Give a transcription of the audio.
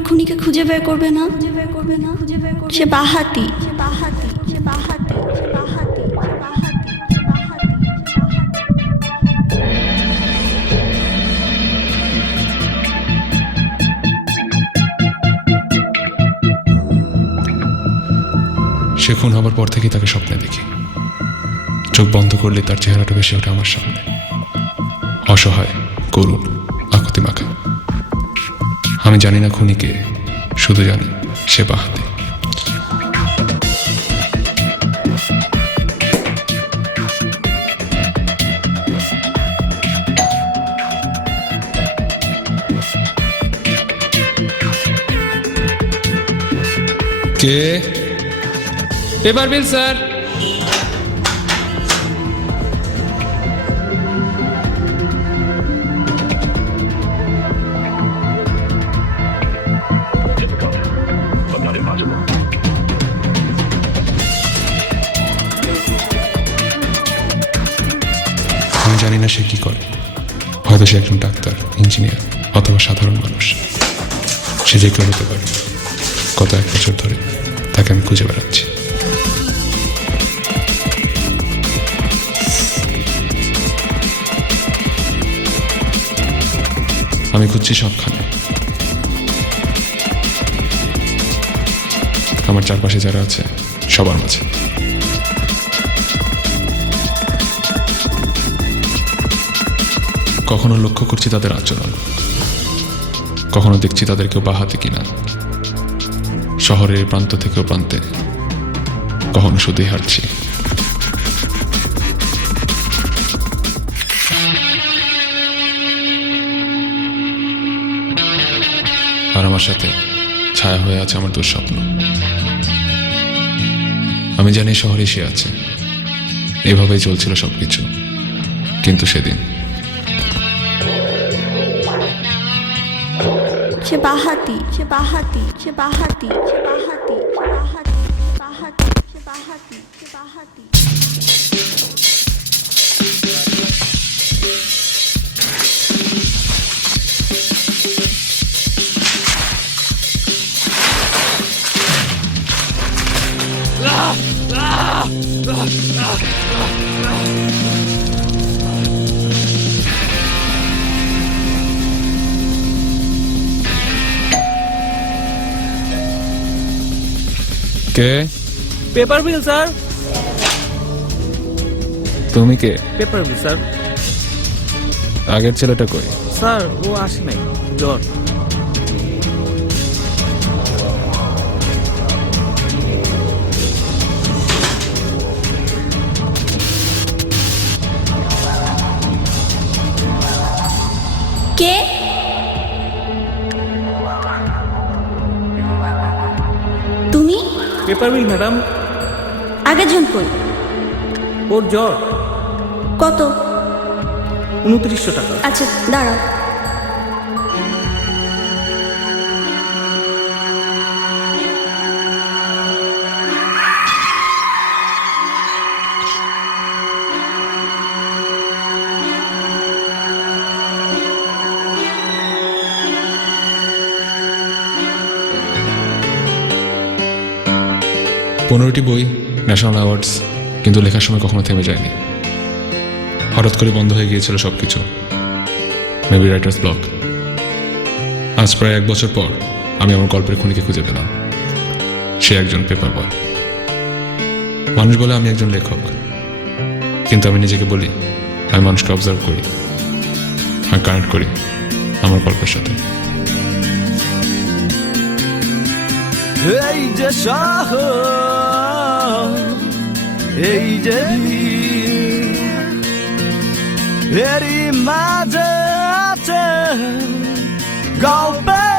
আমার খুনিকে খুঁজে বের করবে না? সে বাহাতি। সে খুন হবার পর থেকেই তাকে স্বপ্নে দেখি। চোখ বন্ধ করলে তার চেহারাটা ভেসে ওঠে আমার সামনে, অসহায়, করুণ, আকুতি মাখা। আমি জানি না খুনিকে, শুধু জানি সে বাহাতি। কে? পেপার বিল স্যার। আমি জানি না সে কি করে। হয়তো সে একজন ডাক্তার, ইঞ্জিনিয়ার অথবা সাধারণ মানুষ। সে যে কেউ হতে পারে। গত 1 বছর ধরে তাকে আমি খুঁজে বেড়াচ্ছি। আমি খুঁজছি সবখানে। আমার চারপাশে যারা আছে সবার মাঝে। কখনো লক্ষ্য করছি তাদের আচরণ, কখনো দেখছি তাদের কেউ বাহাতে কিনা। শহরের প্রান্ত থেকেও প্রান্তে, কখনো শুধুই হাঁটছি। আর আমার সাথে ছায়া হয়ে আছে আমার দুঃস্বপ্ন। আমি জানি শহরে সে আছে, এভাবেই চলছিল সবকিছু। কিন্তু সেদিন সে বাহাতি। কে? পেপার বিল স্যার। তুমি কে? পেপার বিল স্যার। আগের ছেলেটা কই? স্যার ও আসে নাই, জ্বর। কে? তুমি? পেপার বিল ম্যাডাম। আগের জন কই? ওর জ্বর। কত? 2900 টাকা। আচ্ছা দাঁড়াও। পনেরোটি বই, ন্যাশনাল অ্যাওয়ার্ডস, কিন্তু লেখার সময় কখনো থেমে যায়নি। হঠাৎ করে বন্ধ হয়ে গিয়েছিল সবকিছু। Maybe writer's block. আজ প্রায় 1 বছর পর আমি আমার গল্পের খুনিকে খুঁজে পেলাম। সে একজন পেপার বয়। মানুষ বলে আমি একজন লেখক, কিন্তু আমি নিজেকে বলি আমি মানুষকে অবজার্ভ করি আর কানেক্ট করি আমার গল্পের সাথে। এই যে শহর, এই যে ভিড়, এরই মাঝে আছে গল্পের